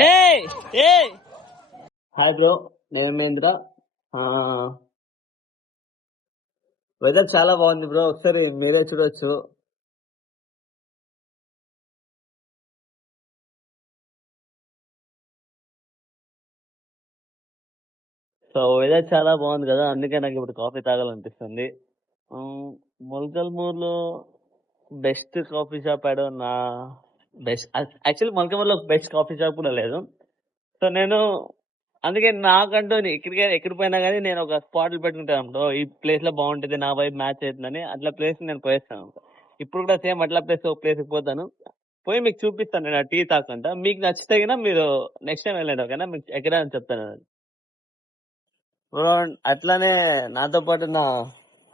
ఏయ్ ఏయ్ hi bro, నేను మహేంద్ర. వెదర్ చాలా బాగుంది బ్రో, ఒకసారి మీరే చూడొచ్చు. సో వెదర్ చాలా బాగుంది కదా, అందుకే నాకు ఇప్పుడు కాఫీ తాగాలనిపిస్తుంది. మొలకల్మూరులో బెస్ట్ కాఫీ షాప్ ఆడ నా బెస్ట్ యాక్చువల్లీ మొలకల్మూరులో బెస్ట్ కాఫీ షాప్ కూడా లేదు. సో నేను అందుకే నాకంటూ ఎక్కడికి పోయినా కానీ నేను ఒక స్పాట్లు పెట్టుకుంటాను బ్రో, ఈ ప్లేస్ లో బాగుంటుంది, నా వైపు మ్యాచ్ అవుతుందని. అట్లా ప్లేస్ నేను పోయేస్తాను. ఇప్పుడు కూడా సేమ్ అట్లా ఒక ప్లేస్కి పోతాను, పోయి మీకు చూపిస్తాను. నేను టీ తాకుంటా, మీకు నచ్చితే కన్నా మీరు నెక్స్ట్ టైం వెళ్ళండి, ఓకేనా? మీకు ఎక్కడ అని చెప్తాను బ్రో. అట్లానే నాతో పాటు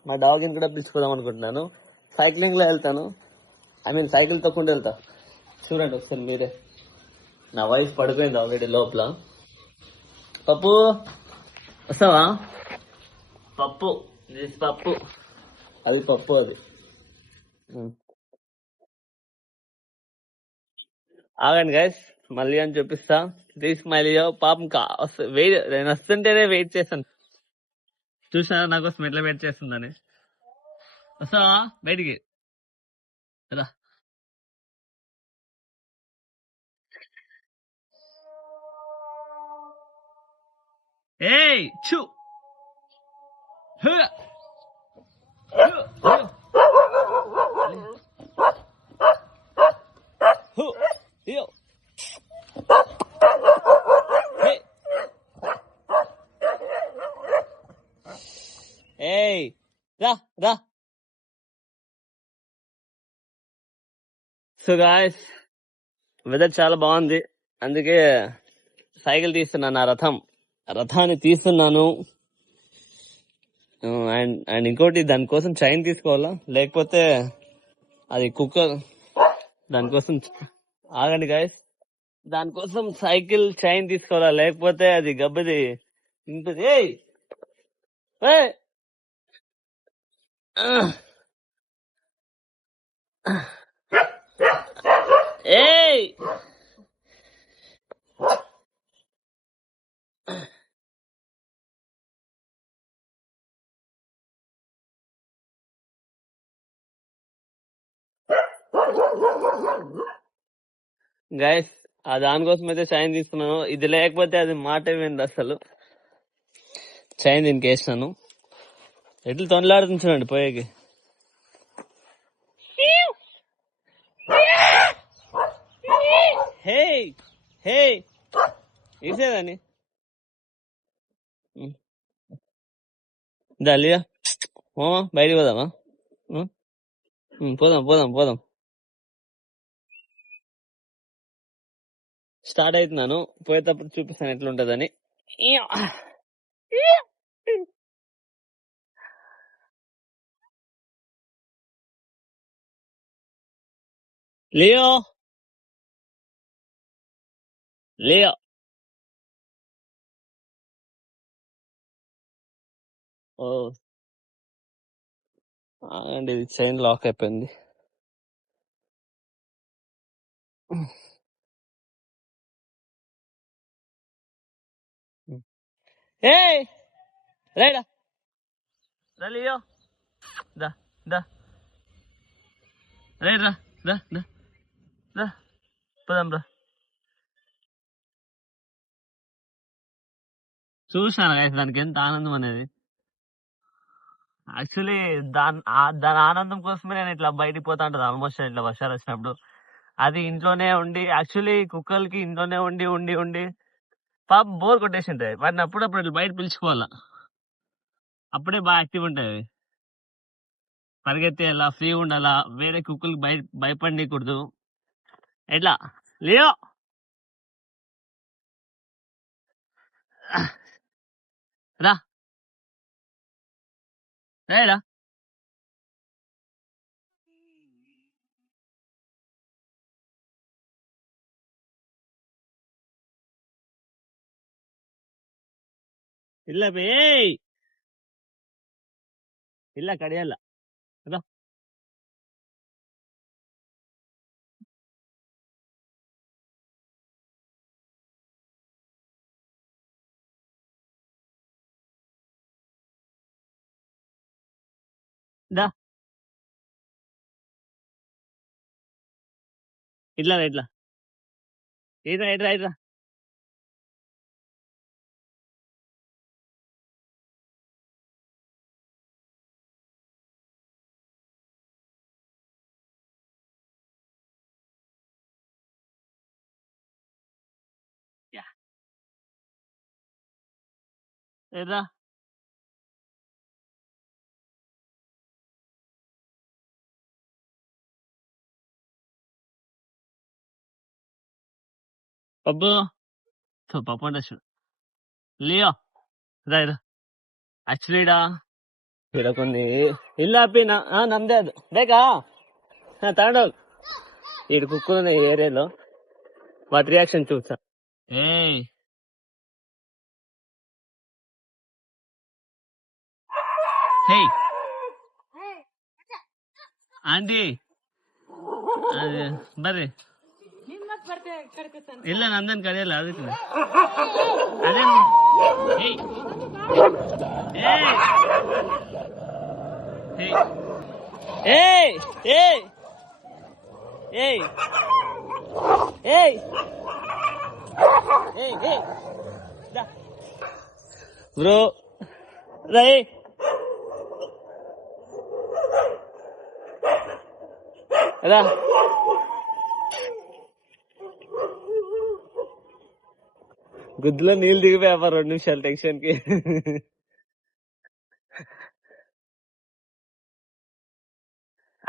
మా డాగ్ని కూడా పిలుచుకోదాం అనుకుంటున్నాను. సైక్లింగ్ లో వెళ్తాను, సైకిల్ తొక్కుంటూ వెళ్తా. చూడండి ఒకసారి మీరే. నా వైఫ్ పడిపోయింది ఆల్రెడీ లోపల. పప్పు వస్తావా? పప్పు, పప్పు అది పప్పు అది. ఆగండి గైస్, మళ్ళీ అని చూపిస్తా. ప్లీజ్ మళ్ళీ పాపం వెయిట్, నేను వస్తుంటేనే వెయిట్ చేస్తాను. చూసా నా కోసం ఎట్లా వెయిట్ చేస్తుందని. వస్తావా బయటికి రా. ఏయ్ చూ ఏయ్ రా రా. సో గాయ్స్, వెదర్ చాలా బాగుంది, అందుకే సైకిల్ తీస్తున్నాను. నా రథాన్ని తీస్తున్నాను. అండ్ ఇంకోటి, దానికోసం చైన్ తీసుకోవాలా, లేకపోతే అది కుక్కర్. దానికోసం ఆగండి గాయస్, దానికోసం సైకిల్ చైన్ తీసుకోవాలా, లేకపోతే అది గబ్బది ఇంటది. ఏయ్ ఏయ్ గైస్, ఆ దానికోసం అయితే చైన్ తీసుకున్నాను. ఇది లేకపోతే అది మాట వింది అసలు. చైన్ దీనికి వేసినాను. ఎట్లు తొనలాడుతుంది చూడండి పోయేకి. హే హే వేసేదాన్ని దలియా. బయటికి పోదామా? పోదాం పోదాం పోదాం. స్టార్ట్ అవుతున్నాను, పోయేటప్పుడు చూపిస్తాను ఎట్లుంటదని. లియో లియో ఓ అండి, ఇది చైన్ లాక్ అయిపోయింది. ఏ రైడా రా లియో, దా దా రైట్ రా రా రా రా, పోదాం రా. చూసాను గైస్ దానికి ఎంత ఆనందం అనేది. యాక్చువల్లీ దాని ఆనందం కోసమే నేను ఇట్లా బయటికి పోతా ఉంటాను ఆల్మోస్ట్. ఇట్లా వర్షాలు వచ్చినప్పుడు అది ఇంట్లోనే ఉండి, యాక్చువల్లీ కుక్కలకి ఇంట్లోనే ఉండి ఉండి ఉండి పాపం బోర్ కొట్టేసి ఉంటాయి. వాటిని అప్పుడప్పుడు ఇట్లా బయట పిలుచుకోవాలా, అప్పుడే బాగా యాక్టివ్ ఉంటాయి. పరిగెత్తేలా, ఫ్రీ ఉండాలా, వేరే కుక్కలకి భయపడనీకూడదు. ఎట్లా లియో రా రైడా. ಇಲ್ಲ ಬೇ ಇಲ್ಲ ಕಡಿಯಲ್ಲ. ರಾ దా ఇట్లా ఇట్లా ఇట్లా ఇట్లా ఇట్లా ఇట్లా పప్పు పప్పు అంటే లియో రా ఇరా యాక్చువల్లీ ఇక్కడ కొన్ని ఇల్లు ఆపిన నమ్మదే అది బేకా తాండో ఈడు కుక్కలు ఉన్నాయి ఈ ఏరియాలో వాటి రియాక్షన్ చూసా ఏయ్ హే ಆಂಟಿ ಬರ್ರಿ ಇಲ್ಲ ನಂದನ್ ಕರೆಯಲ್ಲ ಅದಕ್ಕೆ ಅದೇ ಏಯ್ ಏಯ್ ಏಯ್ ಏಯ್ ಏಯ್ ಏಯ್ ಬ್ರೋ ರೈ రా గుద్దులో నీళ్ళు దిగిపోయా 2 నిమిషాలు టెన్షన్ కి.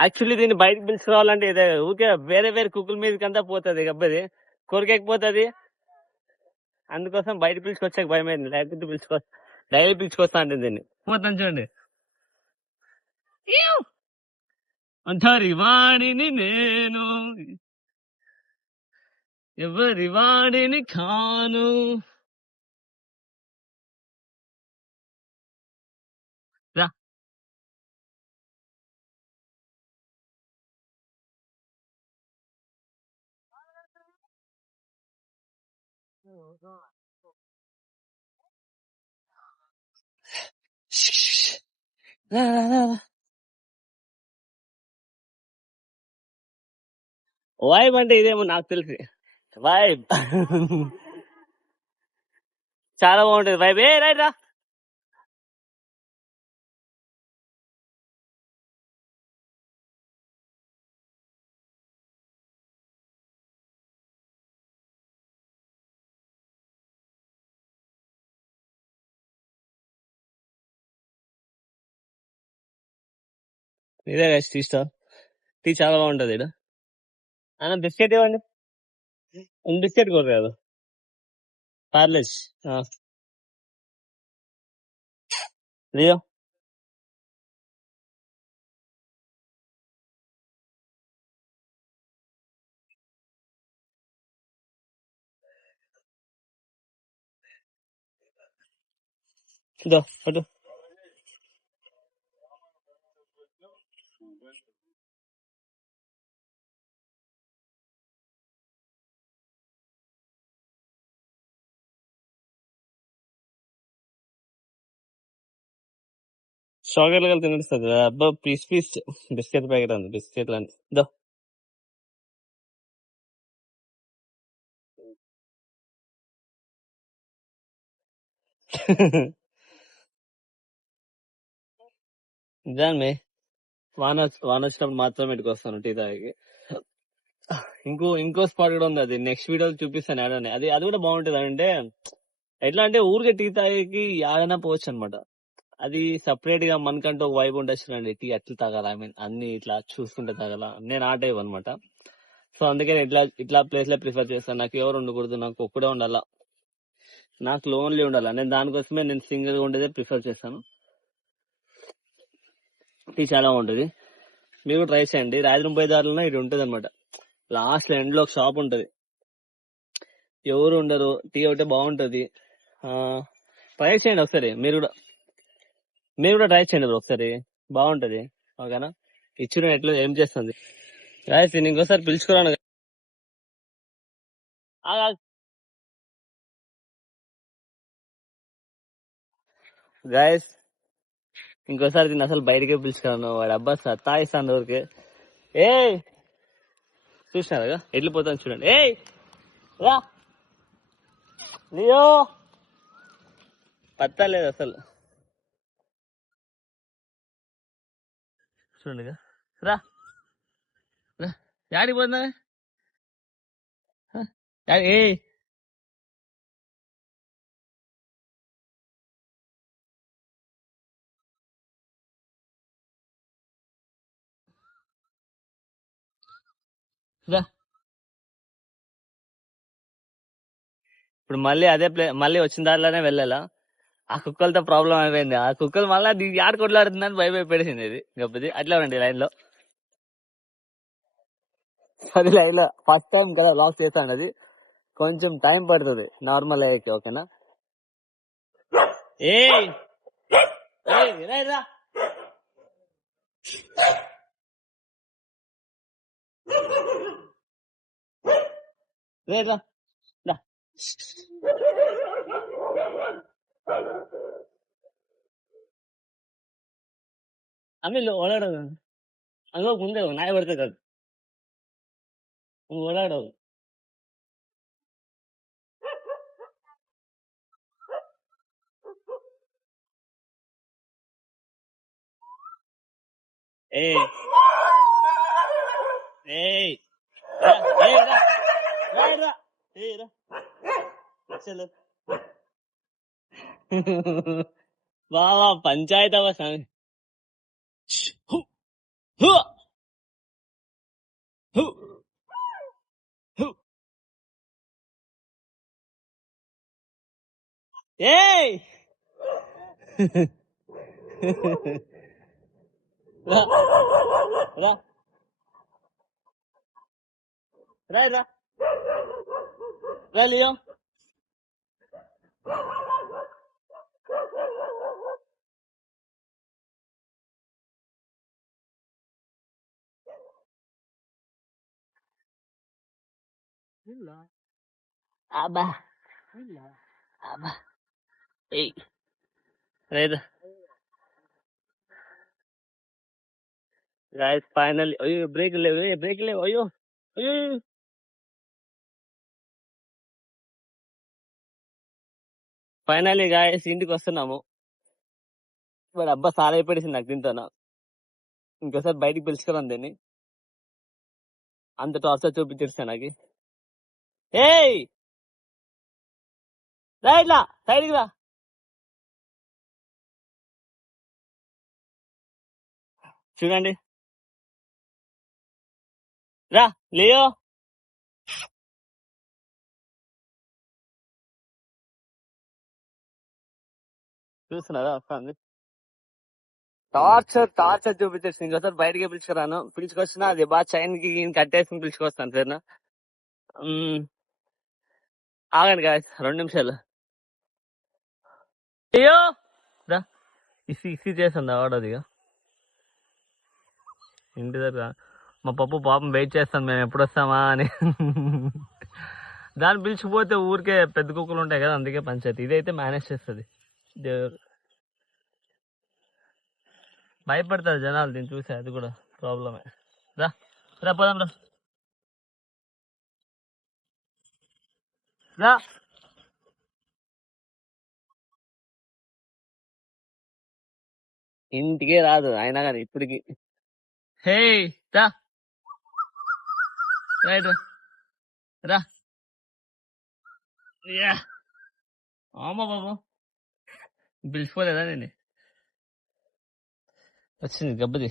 యాక్చువల్లీ దీన్ని బయటకు పిలుచుకోవాలంటే ఇదే ఊకే వేరే వేరే కుక్కల మీదకి అంతా పోతుంది గబ్బది కొరికెక్కిపోతుంది. అందుకోసం బయట పిలుచుకొచ్చాక భయం అయింది, లేకపోతే డైలీ పిలుచుకొస్తా అంటే దీన్ని పోతాను చూడండి. అంటారి వాడిని నేను ఎవరి వాడిని కాను. రా వైబ్ అంటే ఇదేమో నాకు తెలిసి వైబ్ చాలా బాగుంటది వైబ్. ఏ రైట్ రా ఇదే టీ స్టాల్. టీ చాలా బాగుంటది ఇక్కడ. అన్న బిస్కెట్ ఇవ్వండి, బిస్కెట్ కూడా కాదు పార్లేజ్ లియో. ఇదో అటు చాక్లెట్లు కలిసి తినిపిస్తుంది. అబ్బా పీస్ పీస్ బిస్కెట్ ప్యాకెట్ అంది, బిస్కెట్లు అని ఇదో. నిజాన్ని వాన వచ్చినప్పుడు మాత్రం ఇటుకు వస్తాను టీ తాగి. ఇంకో స్పాట్ కూడా ఉంది, అది నెక్స్ట్ వీడియో చూపిస్తాను ఆడని. అది కూడా బాగుంటది. అంటే ఎట్లా అంటే ఊరికే టీ తాగి ఆడైనా పోవచ్చు అనమాట. అది సపరేట్ గా మనకంటూ ఒక వైబ్ ఉండొచ్చు. టీ అట్లా తాగాల, ఐ మీన్ అన్ని ఇట్లా చూసుకుంటే తాగాల. నేను ఆ టైప్ అనమాట. సో అందుకే ఇట్లా ప్లేస్ లో ప్రిఫర్ చేస్తాను. నాకు ఎవరు ఉండకూడదు, నాకు ఒక్కడే ఉండాలా, నాకు లోన్లీ ఉండాలా. నేను దానికోసమే నేను సింగిల్ గా ఉండేదే ప్రిఫర్ చేస్తాను. టీ చాలా బాగుంటది, మీరు ట్రై చేయండి. రాజరం పోయే దారిలో ఇది ఉంటది అనమాట. లాస్ట్ ఎండ్ లో ఒక షాప్ ఉంటది, ఎవరు ఉండరు, టీ ఒకటే బాగుంటది. ట్రై చేయండి ఒకసారి. మీరు కూడా ట్రై చేయండి ఒకసారి, బాగుంటది. ఓకేనా? ఇచ్చిన ఎట్లా ఏం చేస్తుంది గాయస్, నేను ఇంకోసారి పిలుచుకురాను గాయస్. ఇంకోసారి దీన్ని అసలు బయటకే పిలుచుకున్నాను. వాడు అబ్బా సతాయిస్తాను ఊరికే. ఏ చూసినారుగా వెళ్ళిపోతాను చూడండి. ఏయ్ రా లియో, పత్తా లేదు అసలు. చూడండిగా రా రా, యాడికి పోతున్నా? ఏ రా, ఇప్పుడు మళ్ళీ అదే మళ్ళీ వచ్చిన దారిలోనే వెళ్ళాలా. ఆ కుక్కలతో ప్రాబ్లం అయిపోయింది. ఆ కుక్కలు మళ్ళీ యాడ కొట్లాడుతుందని భయపెట్టేసింది ఇది గొప్పది. అట్లా ఉండండి లైన్ లో. అది లైన్ లో ఫస్ట్ టైం కదా లాక్ చేస్తాను, అది కొంచెం టైం పడుతుంది నార్మల్ అయ్యేకి. ఓకేనా? ఏయ్ రా రా రా. ಆಮೇಲೆ ಓಡಾಡೋದು ಹಂಗೋಗಿ ಮುಂದೆ ನಾಯಿ ಬರ್ತೈತೆ, ಅದು ಓಡಾಡೋದು. ಏಯ್ ಏಯ್ ರಾ, ಏಯ್ ರಾ, ರಾ, ರಾ. ಏಯ್ ರಾ చలో. బావా పంచాయతీ అవ్వ స్వామి. హు, హు, హు, హు. ఏయ్ రా రా రా రా రా లియో. అబ్బా అబ్బా ఏయ్ రైట్ గాయ్స్, ఫైనల్లీ. అయ్యో బ్రేక్ లేవు, బ్రేక్ లేవు. అయ్యో అయ్యో. ఫైనల్లీ గాయ్స్ ఇంటికి వస్తున్నాము. వాడు అబ్బా సాల్ అయిపోయింది నాకు దీంతో. ఇంకోసారి బయటికి పిలుచుకురాను దీన్ని. అంత టార్చర్ చూపించేస్తా నాకు. ఏయ్ రా ఇట్లా సైడ్కి రా. చూడండి రా లియో. చూస్తున్నారా వస్తుంది. టార్చర్ చూపించేసి ఇంకోసారి బయటకి పిలుచుకురాను. పిలుచుకొచ్చినా అది బాగా చైన్ కి కట్టేసి పిలుచుకొస్తాను సరేనా? ఆగండి గాయస్ 2 నిమిషాలు. అయ్యో రా. ఇసి చేస్తుంది ఆడది ఇంటి దగ్గర. మా పప్పు పాపం వెయిట్ చేస్తాను మేము ఎప్పుడు వస్తామా అని. దాన్ని పిలిచిపోతే ఊరికే పెద్ద కుక్కలు ఉంటాయి కదా, అందుకే పంచాయతీ. ఇదైతే మేనేజ్ చేస్తుంది. భయపడతారు జనాలు దీన్ని చూసి, అది కూడా ప్రాబ్లమే. రా రా పోదాం రా రా. ఇంటికే రాదు అయినా కానీ ఇప్పటికి. హే రా రైట్ రా. అమ్మా బాబు పిలిచిపోలేదా నేను? వచ్చింది గబ్బది.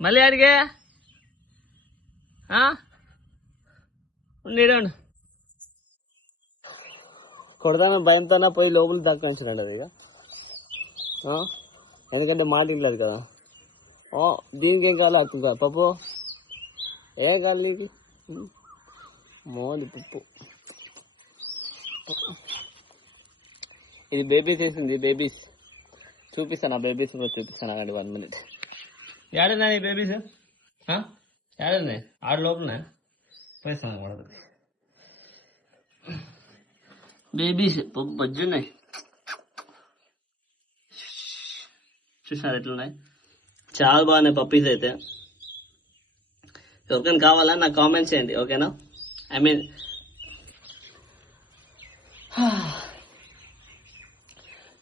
మళ్ళీ అడిగే ఉండు కొడతాను భయంతో పోయి లోపలికి దాక్కించాడు అది ఇక. ఎందుకంటే మాట ఇంట్లేదు కదా. దీనికి ఏం కావాలి అక్క పప్పు? ఏం కావాలి నీకు? మోది పప్పు. ఇది బేబీస్ వేసింది. బేబీస్ చూపిస్తాను, ఆ బేబీస్ చూపిస్తాను. అండి 1 minute. ఏడున్నాయి బేబీస్? ఏడున్నాయి? ఆడు లోపల పోయిస్తాను కూడా. బేబీస్ బజ్జున్నాయి. చూసినారు ఎట్లున్నాయి, చాలా బాగున్నాయి పప్పీస్ అయితే. ఎవరికైనా కావాలా నాకు కామెంట్స్ చేయండి, ఓకేనా? ఐ మీన్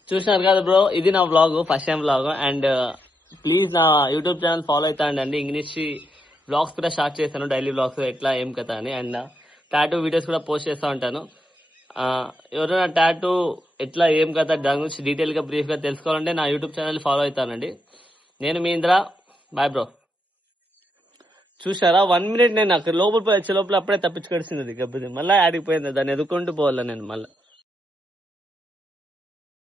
చూసినారు కదా బ్రో, ఇది నా vlog, first time vlog. And please నా యూట్యూబ్ ఛానల్ ఫాలో అవుతా అండి. ఇంగ్లీష్ వ్లాగ్స్ కూడా స్టార్ట్ చేస్తాను, డైలీ వ్లాగ్స్ ఎట్లా ఏం కథ అని. అండ్ టాటూ వీడియోస్ కూడా పోస్ట్ చేస్తూ ఉంటాను. ఎవరైనా టాటూ ఎట్లా ఏం కథ దాని గురించి డీటెయిల్గా బ్రీఫ్గా తెలుసుకోవాలంటే నా యూట్యూబ్ ఛానల్ ఫాలో అవుతానండి. నేను మీ ఇంద్ర, బాయ్ బ్రో. చూసారా 1 minute నేను అక్కడ లోపల పోయి వచ్చే లోపల అప్పుడే తప్పించుకొచ్చింది గబ్బది, మళ్ళీ ఆడిపోయింది, దాన్ని ఎదుర్కొంటూ పోవాలా నేను మళ్ళీ.